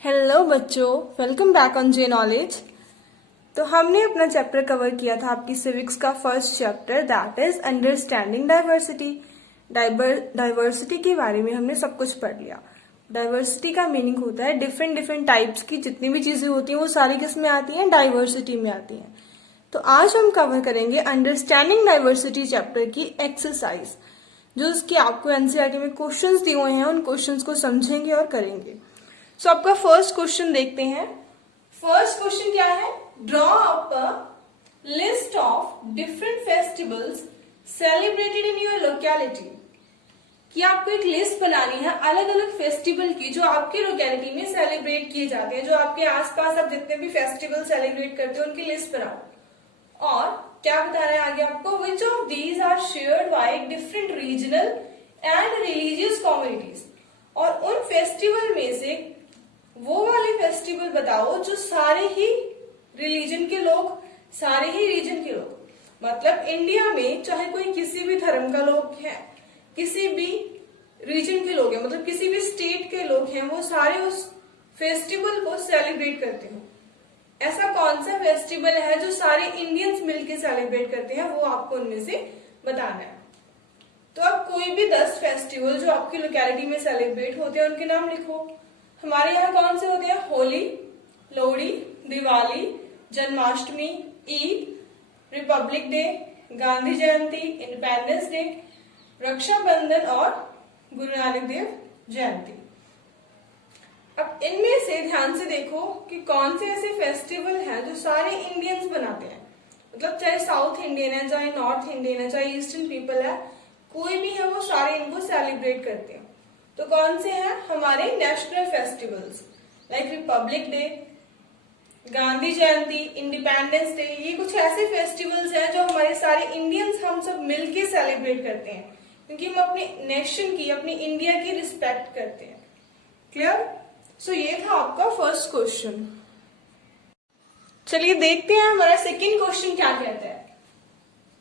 Hello बच्चों, welcome back on J knowledge. तो हमने अपना चैप्टर कवर किया था आपकी सिविक्स का first chapter, that is understanding diversity. Diversity के बारे में हमने सब कुछ पढ़ लिया। डाइवर्सिटी का मीनिंग होता है डिफरेंट डिफरेंट टाइप्स की जितनी भी चीजें होती हैं वो सारी किस में आती हैं, डाइवर्सिटी में आती हैं। तो आज हम कवर करेंगे अंडरस्टैंडिंग डाइवर्सिटी चैप्टर की एक्सरसाइज, जो उसकी आपको एनसीईआरटी में क्वेश्चंस दिए हुए हैं, उन क्वेश्चंस को समझेंगे और करेंगे। सो आपका फर्स्ट क्वेश्चन देखते हैं। फर्स्ट क्वेश्चन क्या है? Draw up a list of different festivals celebrated in your locality. कि आपको एक लिस्ट बनानी है अलग अलग फेस्टिवल की जो आपके लोकेलिटी में सेलिब्रेट किए जाते हैं, जो आपके आसपास आप जितने भी फेस्टिवल सेलिब्रेट करते हो उनकी लिस्ट बनाओ। और क्या बता रहे हैं आगे आपको? Which of these are shared by different regional and religious communities. और उन फेस्टिवल में से वो वाले फेस्टिवल बताओ जो सारे ही रिलीजन के लोग, सारे ही रीजन के लोग, मतलब इंडिया में चाहे कोई किसी भी धर्म का लोग है, किसी भी रीजन के लोग हैं, मतलब किसी भी स्टेट के लोग हैं, वो सारे उस फेस्टिवल को सेलिब्रेट करते हो। ऐसा कौन सा फेस्टिवल है जो सारे इंडियंस मिलके सेलिब्रेट करते हैं, वो आपको उनमें से बताना है। तो अब कोई भी 10 फेस्टिवल जो आपकी लोकेलिटी में सेलिब्रेट होते हैं उनके नाम लिखो। हमारे यहाँ कौन से होते हैं? Holi, Lohri, Diwali, Janmashtami, Eid, Republic day, Gandhi Jayanti, independence day, Rakshabandhan और गुरु नानक देव जयंती। अब इनमें से ध्यान से देखो कि कौन से ऐसे फेस्टिवल हैं जो सारे इंडियंस बनाते हैं, मतलब चाहे साउथ इंडियन है, चाहे नॉर्थ इंडियन है, चाहे ईस्टर्न पीपल है, कोई भी है, वो सारे इनको सेलिब्रेट करते हैं। तो कौन से हैं? हमारे national festivals like republic day, Gandhi Jayanti, independence day. ये कुछ ऐसे फेस्टिवल्स हैं जो हमारे सारे इंडियंस हम सब मिलके सेलिब्रेट करते हैं, क्योंकि हम अपने नेशन की, अपनी इंडिया की रिस्पेक्ट करते हैं। क्लियर? सो ये था आपका फर्स्ट क्वेश्चन। चलिए देखते हैं हमारा सेकेंड क्वेश्चन क्या कहता है।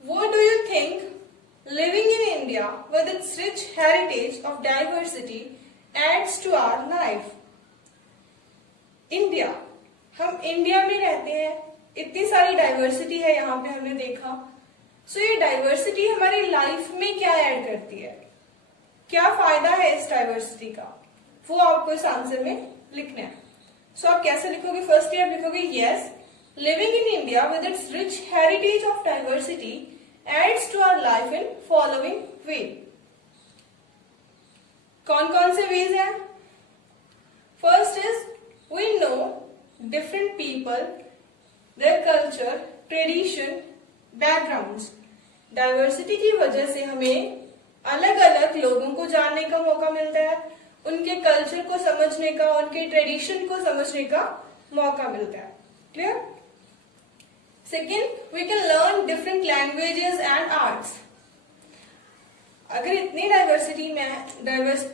What do you think living in India with its rich heritage of diversity adds to our life? India, हम इंडिया में रहते हैं, इतनी सारी डाइवर्सिटी है यहाँ पे हमने देखा। सो ये डाइवर्सिटी हमारी लाइफ में क्या ऐड करती है, क्या फायदा है इस डाइवर्सिटी का, वो आपको इस आंसर में लिखना है। सो आप कैसे लिखोगे? फर्स्ट आप लिखोगे yes, living in India with its rich heritage of diversity adds to our life in following way। कौन कौन से वेज हैं? First is we know different people, their culture, tradition, backgrounds। Diversity की वजह से हमें अलग अलग लोगों को जानने का मौका मिलता है, उनके कल्चर को समझने का, उनके ट्रेडिशन को समझने का मौका मिलता है। Clear? Second, we can learn different languages and arts. अगर इतनी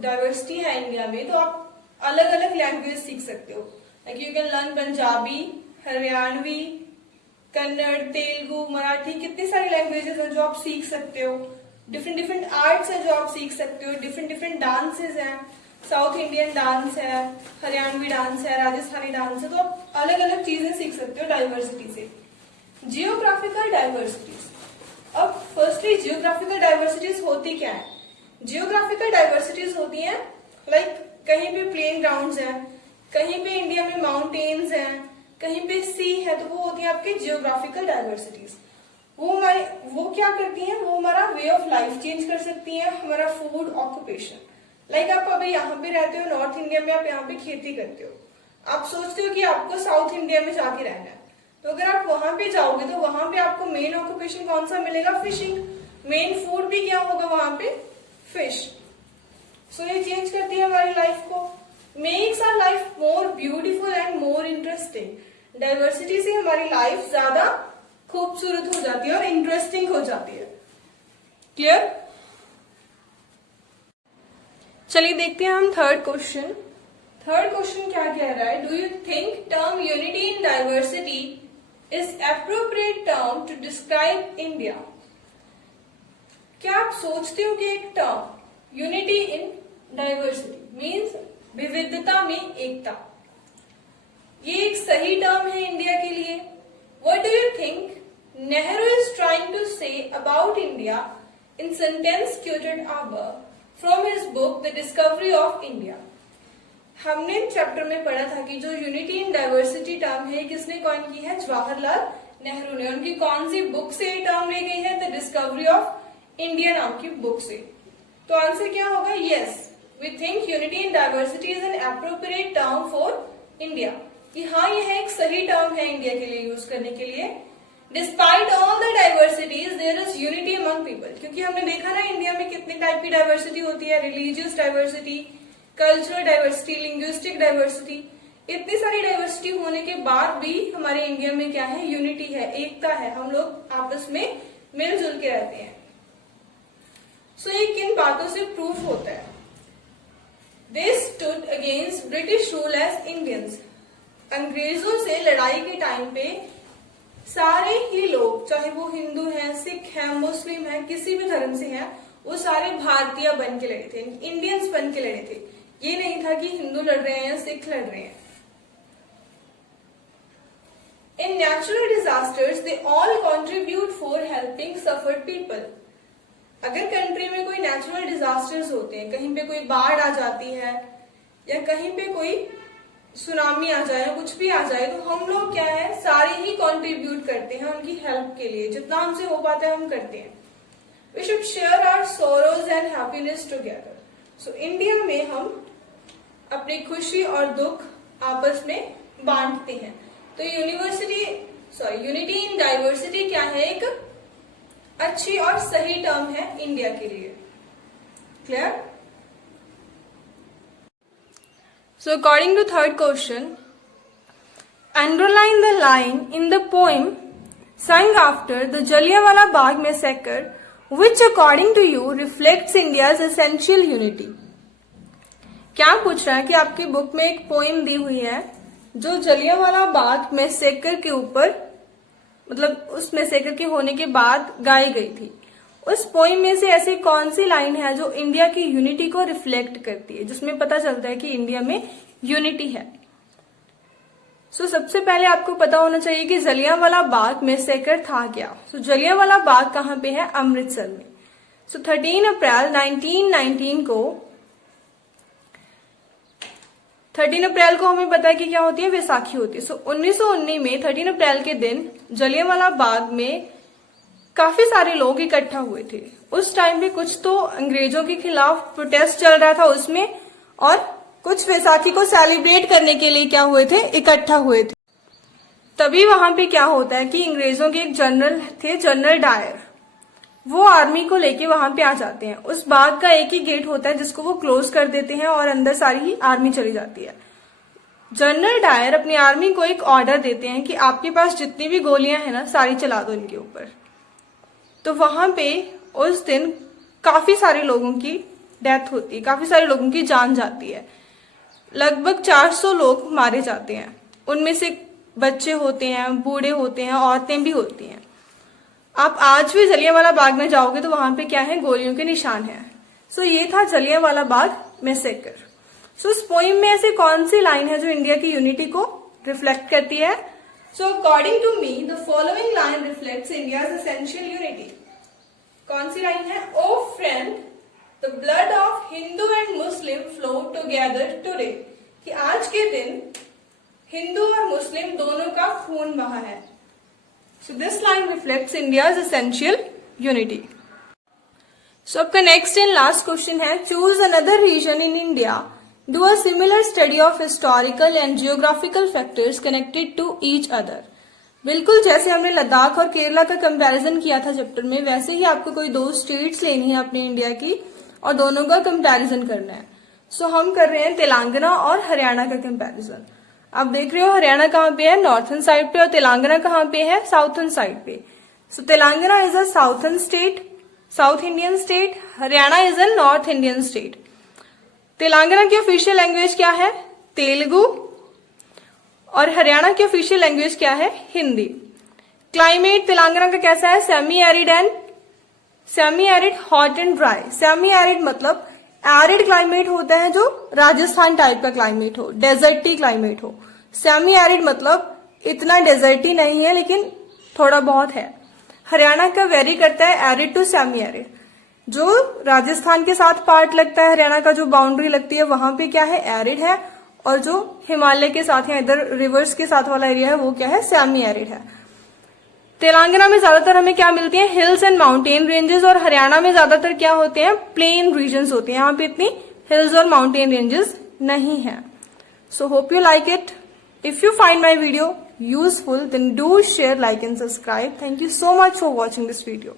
डाइवर्सिटी है इंडिया में, तो आप अलग अलग लैंग्वेज सीख सकते हो। Like you can learn Punjabi, Haryanvi, Kannada, Telugu, Marathi, कितनी सारी लैंग्वेजेस हैं जो आप सीख सकते हो। डिफरेंट डिफरेंट आर्ट्स है जो आप सीख सकते हो, डिफरेंट डिफरेंट डांसेस हैं, साउथ इंडियन डांस है, हरियाणवी डांस है, राजस्थानी डांस है, तो आप अलग अलग चीजें सीख सकते हो डाइवर्सिटी से। Geographical diversities. अब फर्स्टली जियोग्राफिकल डाइवर्सिटीज होती क्या है? जियोग्राफिकल डाइवर्सिटीज होती हैं लाइक कहीं पे प्लेन ग्राउंड्स हैं, कहीं पे इंडिया में माउंटेन्स हैं, कहीं पे सी है, तो वो होती है आपके जियोग्राफिकल डाइवर्सिटीज। वो क्या करती हैं? वो हमारा वे ऑफ लाइफ चेंज कर सकती हैं, हमारा फूड, ऑक्यूपेशन। लाइक आप अभी यहाँ पे रहते हो नॉर्थ इंडिया में, आप यहाँ पे खेती करते हो, आप सोचते हो कि आपको साउथ इंडिया में जाके रहना है, तो अगर आप वहां पे जाओगे तो वहां पे आपको मेन ऑक्यूपेशन कौन सा मिलेगा? फिशिंग। मेन फूड भी क्या होगा वहां पे? फिश। सो ये चेंज करती है हमारी लाइफ को, makes our life more beautiful and more interesting. Diversity से हमारी लाइफ ज्यादा खूबसूरत हो जाती है और इंटरेस्टिंग हो जाती है। क्लियर? चलिए देखते हैं हम थर्ड क्वेश्चन। थर्ड क्वेश्चन क्या कह रहा है? Do you think term unity in diversity is appropriate term to describe India? क्या आप सोचते हो कि एक term unity in diversity means विविधता में एकता, ये एक सही टर्म है इंडिया के लिए? What do you think Nehru is trying to say about India in sentence quoted above from his book The Discovery of India? हमने चैप्टर में पढ़ा था कि जो यूनिटी इन डाइवर्सिटी टर्म है किसने कॉइन की है? जवाहरलाल नेहरू ने। उनकी कौन सी बुक से ये टर्म ली गई है? द डिस्कवरी ऑफ इंडिया नाम की बुक से। तो आंसर क्या होगा? Yes, we think unity in diversity is an appropriate term for India. कि हाँ, यह एक सही टर्म है इंडिया के लिए यूज करने के लिए। Despite all the diversities there is unity among people. क्योंकि हमने देखा ना इंडिया में कितने टाइप की डाइवर्सिटी होती है, religious diversity, cultural diversity, linguistic diversity. इतनी सारी डाइवर्सिटी होने के बाद भी हमारे इंडिया में क्या है? यूनिटी है, एकता है, हम लोग आपस में मिलजुल के रहते हैं। सो ये किन बातों से प्रूफ होता है? They stood against British rule as Indians. अंग्रेजों से लड़ाई के टाइम पे सारे ही लोग, चाहे वो हिंदू हैं, सिख हैं, मुस्लिम हैं, किसी भी धर्म से हैं, वो सारे भारतीय बन के लड़े थे, इंडियंस बन के लड़े थे। ये नहीं था कि हिंदू लड़ रहे हैं या सिख लड़ रहे हैं। In natural disasters they all contribute for helping suffered people. अगर कंट्री में कोई नेचुरल डिजास्टर्स होते हैं, कहीं पे कोई बाढ़ आ जाती है या कहीं पे कोई सुनामी आ जाए, कुछ भी आ जाए, तो हम लोग क्या है? सारे ही कंट्रीब्यूट करते हैं उनकी हेल्प के लिए। जितना हमसे हो पाता है हम करते हैं। We should share our sorrows and happiness together. So India में हम अपनी खुशी और दुख आपस में बांटते हैं। तो यूनिटी इन डाइवर्सिटी क्या है? एक अच्छी और सही टर्म है इंडिया के लिए। Clear? So according to third question, underline the line in the poem sung after the Jallianwala Bagh massacre, which according to you reflects India's essential unity. क्या पूछ रहा है कि आपकी बुक में एक पोएम दी हुई है जो जलियांवाला बाग मैसेकर के ऊपर, मतलब उस मैसेकर के होने के बाद गाई गई थी। उस पोइम में से ऐसी कौन सी लाइन है जो इंडिया की यूनिटी को रिफ्लेक्ट करती है, जिसमें पता चलता है कि इंडिया में यूनिटी है? सबसे पहले आपको पता होना चाहिए कि जलियांवाला बाग मैसेकर था क्या। जलियांवाला बाग कहाँ पे है? अमृतसर में। 13 अप्रैल 1919 को हमें पता है कि क्या होती है? वैसाखी होती है। 1919 में 13 अप्रैल के दिन जलियांवाला बाग में काफी सारे लोग इकट्ठा हुए थे। उस टाइम पे कुछ तो अंग्रेजों के खिलाफ प्रोटेस्ट चल रहा था उसमें, और कुछ वैसाखी को सेलिब्रेट करने के लिए क्या हुए थे? इकट्ठा हुए थे। तभी वहां पे क्या होता है कि अंग्रेजों के एक जनरल थे, जनरल डायर, वो आर्मी को लेके वहां पे आ जाते हैं। उस बाग का एक ही गेट होता है जिसको वो क्लोज कर देते हैं और अंदर सारी ही आर्मी चली जाती है। जनरल डायर अपनी आर्मी को एक ऑर्डर देते हैं कि आपके पास जितनी भी गोलियां हैं ना, सारी चला दो इनके ऊपर। तो वहां पे उस दिन काफी सारे लोगों की डेथ होती है, काफी सारे लोगों की जान जाती है। लगभग 400 लोग मारे जाते हैं। उनमें से बच्चे होते हैं, बूढ़े होते हैं, औरतें भी होती हैं। आप आज भी जलियांवाला बाग में जाओगे तो वहां पे क्या है? गोलियों के निशान हैं। ये था जलियांवाला बाग मैसेकर। इस पोइम में ऐसी कौन सी लाइन है जो इंडिया की यूनिटी को रिफ्लेक्ट करती है? According to me the following line reflects India's essential unity. कौन सी लाइन है? O friend, the blood of Hindu and Muslim flow together today. कि आज के दिन हिंदू और मुस्लिम दोनों का खून बहा है। This line reflects India's essential unity. आपका नेक्स्ट एंड लास्ट क्वेश्चन है, choose another region in India, do a similar study of historical and geographical factors connected to each other. बिल्कुल जैसे हमने लद्दाख और केरला का कंपैरिजन किया था चैप्टर में, वैसे ही आपको कोई दो स्टेट्स लेनी है अपने इंडिया की और दोनों का कंपैरिजन करना है। हम कर रहे हैं तेलंगाना और हरियाणा का कंपैरिजन। आप देख रहे हो हरियाणा कहाँ पे है? नॉर्थन साइड पे, और तेलंगाना कहाँ पे है? साउथन साइड पे। Telangana is a southern state, south Indian state. Haryana is a north Indian state. Telangana की ऑफिशियल लैंग्वेज क्या है? तेलुगु। और हरियाणा की ऑफिशियल लैंग्वेज क्या है? हिंदी। क्लाइमेट तेलंगाना का कैसा है? Semi arid, hot and dry. Semi arid मतलब एरिड क्लाइमेट होता है जो राजस्थान टाइप का क्लाइमेट हो, डेजर्टी क्लाइमेट हो। सेमी एरिड मतलब इतना डेजर्टी नहीं है लेकिन थोड़ा बहुत है। हरियाणा का वेरी करता है एरिड टू सेमी एरिड। जो राजस्थान के साथ पार्ट लगता है हरियाणा का, जो बाउंड्री लगती है वहां पे क्या है, एरिड है, और जो हिमालय के साथ या इधर रिवर्स के साथ वाला एरिया है वो क्या है, सेमी एरिड है। तेलंगाना में ज्यादातर हमें क्या मिलती है, हिल्स एंड माउंटेन रेंजेस, और हरियाणा में ज्यादातर क्या होते हैं, प्लेन रीजन्स होते हैं। यहाँ पे इतनी हिल्स और माउंटेन रेंजेस नहीं है। So hope you like it. If you find my video useful, then do share, like and subscribe. Thank you so much for watching this video.